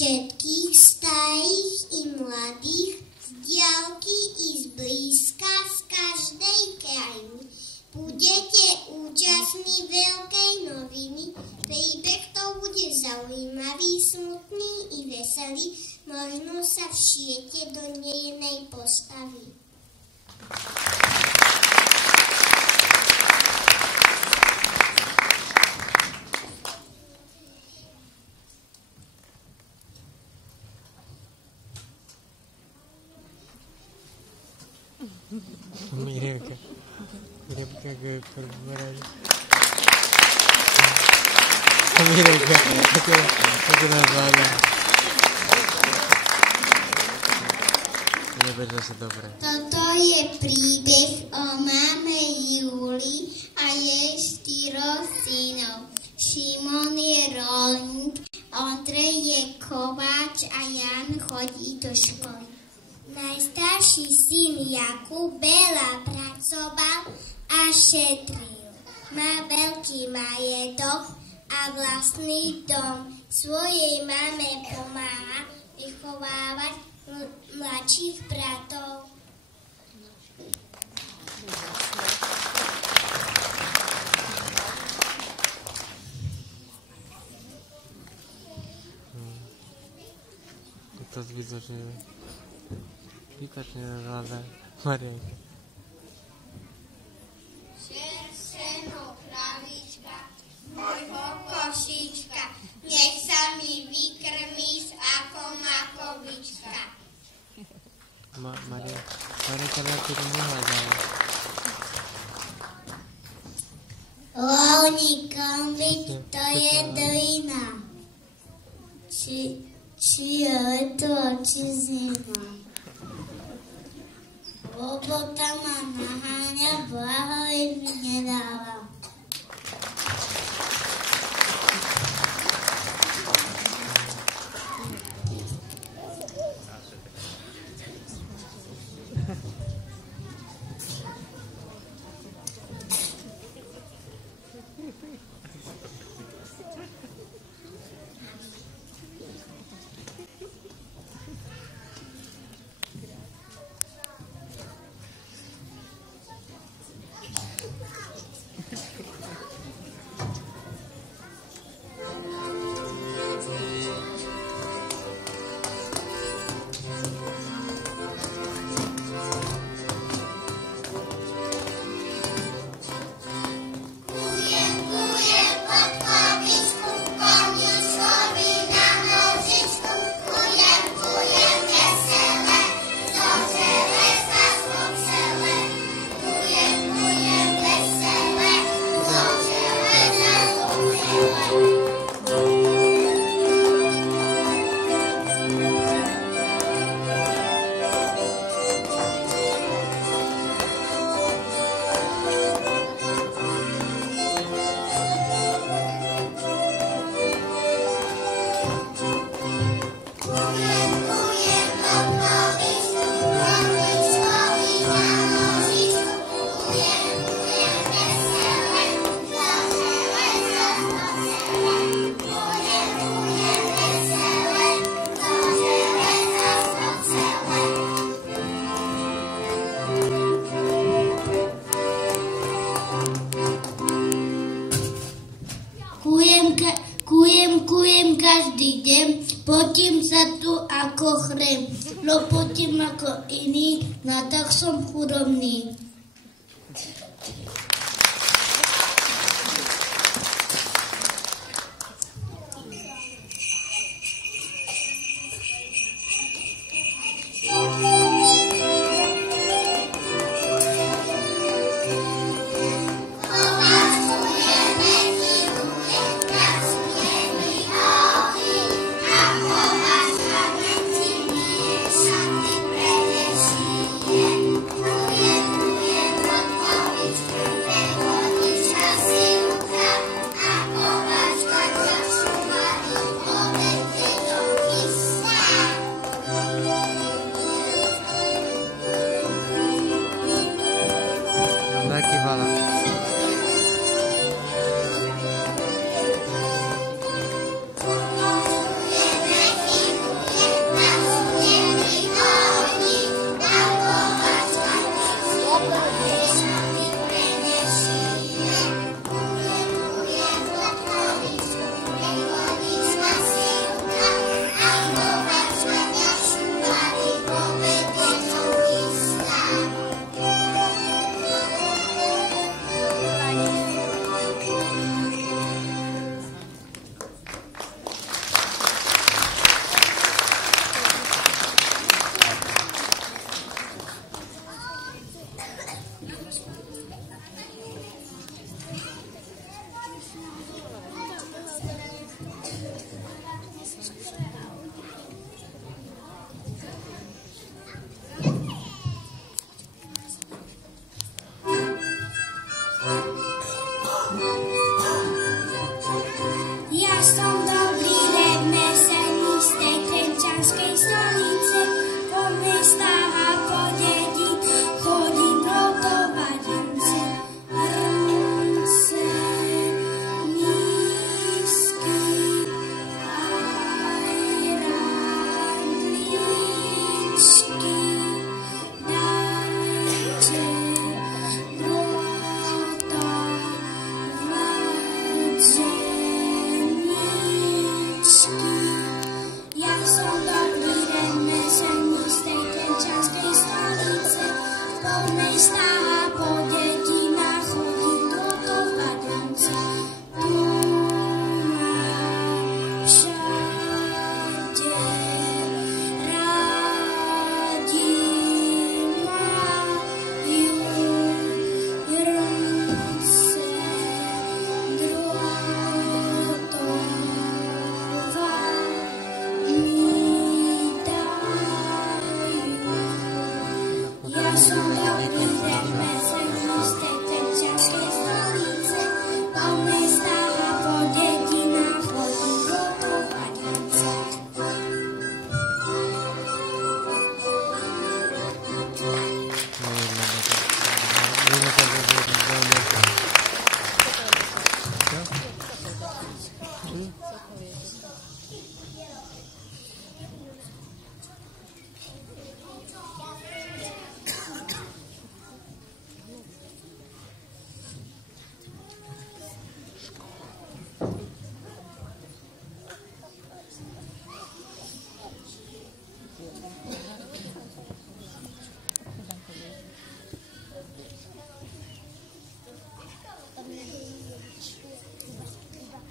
všetkých starých i mladých, z diaľky i z blízka, z každej krajiny. Budete účastní veľkej noviny, príbeh to bude zaujímavý, smutný i veselý, možno sa všiete do jednej postavy. Mirka Corporale. Mirka, ako nazvala. Nebeža sa dobre. Toto je príbeh o mame Júli a jej 4 synov. Šimon je rolník, Ondrej je kováč a Jan chodí do školy. Najstarší syn Jakub veľa pracoval a šetril. Má veľký majetok a vlastný dom. Svojej mame pomáha vychovávať mladších bratov. To widzę, że widać nie naprawdę Marianka. Seno, kravička, môjho košička, nech sa mi vykrmíš ako makovička. Marianka na to nehľadala. Lovník kombík, to je dolina. Či je leto a či zima. Robota ma naháňa, blaho mi nedáva. Kujem každý deň, potím sa tu ako chrem, no potím ako iný, no tak som chudobný. Ja som dobrý remeselník z tej Trenčianskej stolice, po mestách a po dedín chodím rotovať rúce. Rúce nízky aj randličky, dajte ja som dobrý remeselník z tej Trenčianskej stolice, po mestách a po dedinách chodím rotovať rúce. Tu ma všade rádi majú rúce ja som dobrý remeselník z tej Trenčianskej stolice, po mestách a po dedinách chodím rotovať rúce.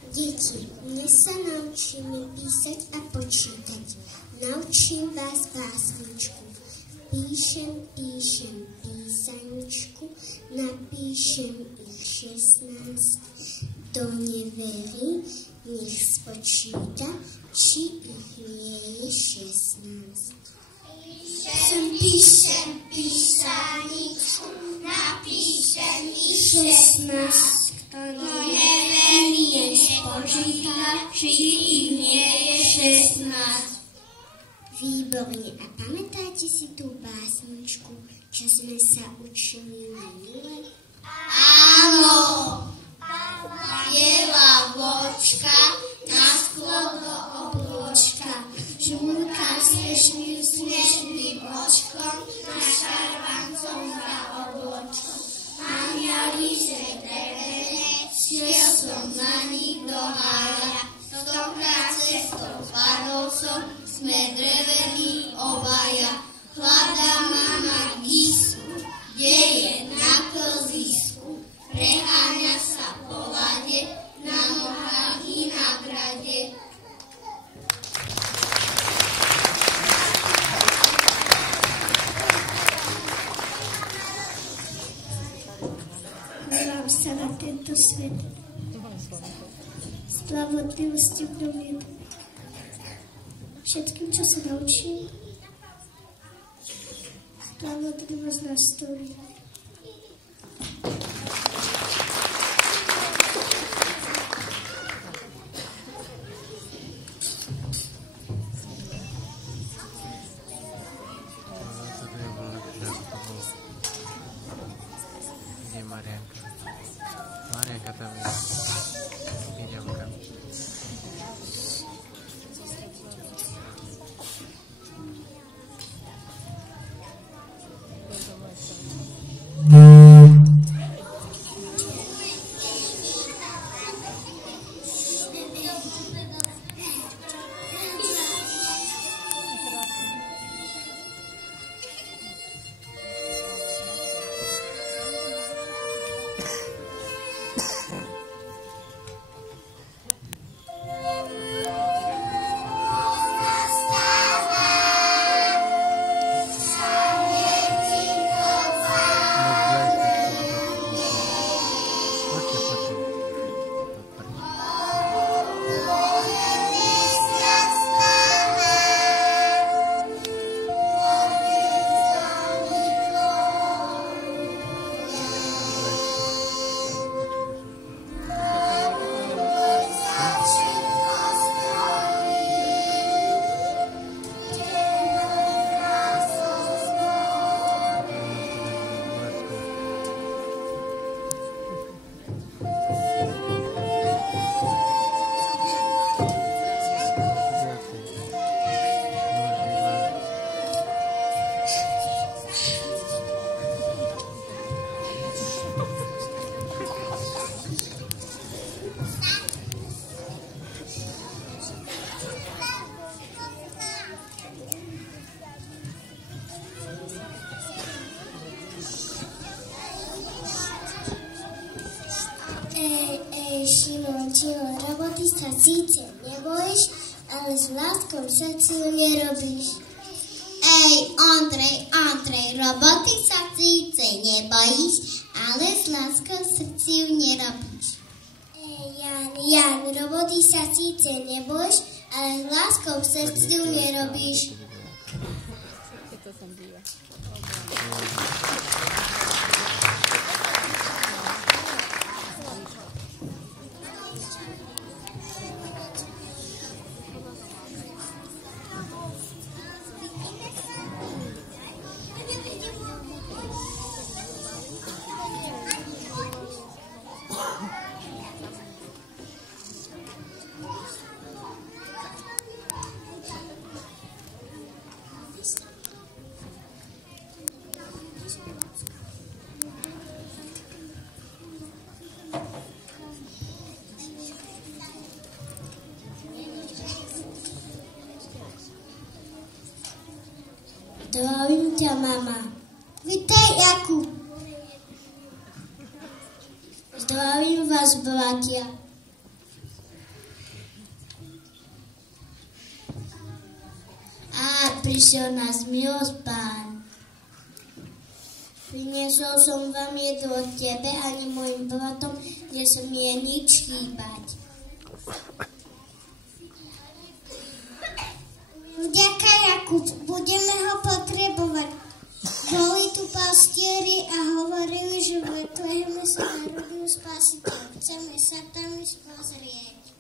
Deti, dnes sa naučíme písať a počítať. Naučím vás básničku. Píšem písaničku, napíšem ich 16. Kto neverí, nech spočíta, či ich nie je 16. Píšem písaničku, napíšem ich 16. Kto neverí, nech spočíta, či ich nie je 16. Výborne. A pamätáte si tú básničku, čo sme sa učili minule? Áno. Biela vočka na sklo do oblúčka, žmurka snežným očkom, na šarvancom za obločkom. Mám ja líže drevené, šiel som na nich do hája, stokrát cestou padol som, sme drevení obaja. Hľadá mama gísku, kde je na klzisku, preháňa sa po lade, na nohách i na brade. Volám sa na tento svet. Spravodlivosťou promienu. Všetkým, čo sa naučím, spravodlivosť nastolí. Kde Marianka? Marianka tam je. Idem kam. Šimon, roboty sa síce nebojíš, ale s láskou v srdci nerobíš. Ondrej, roboty sa síce nebojíš, ale s láskou v srdci nerobíš. Jan, roboty sa síce nebojíš, ale s láskou v srdci nerobíš. Zdravím ťa, mama. Vitaj, Jakub. Zdravím vás, bratia. Prišiel nás milosť, Pán. Priniesol som vám jedlo tebe ani mojim bratom, že som je nič chýbať. Vďaka, Jakub, budeme ho potrebovať. Boli tu pastieri a hovorili, že v Betleheme sa narodil Spasiteľ. Chceme sa tam ísť pozrieť.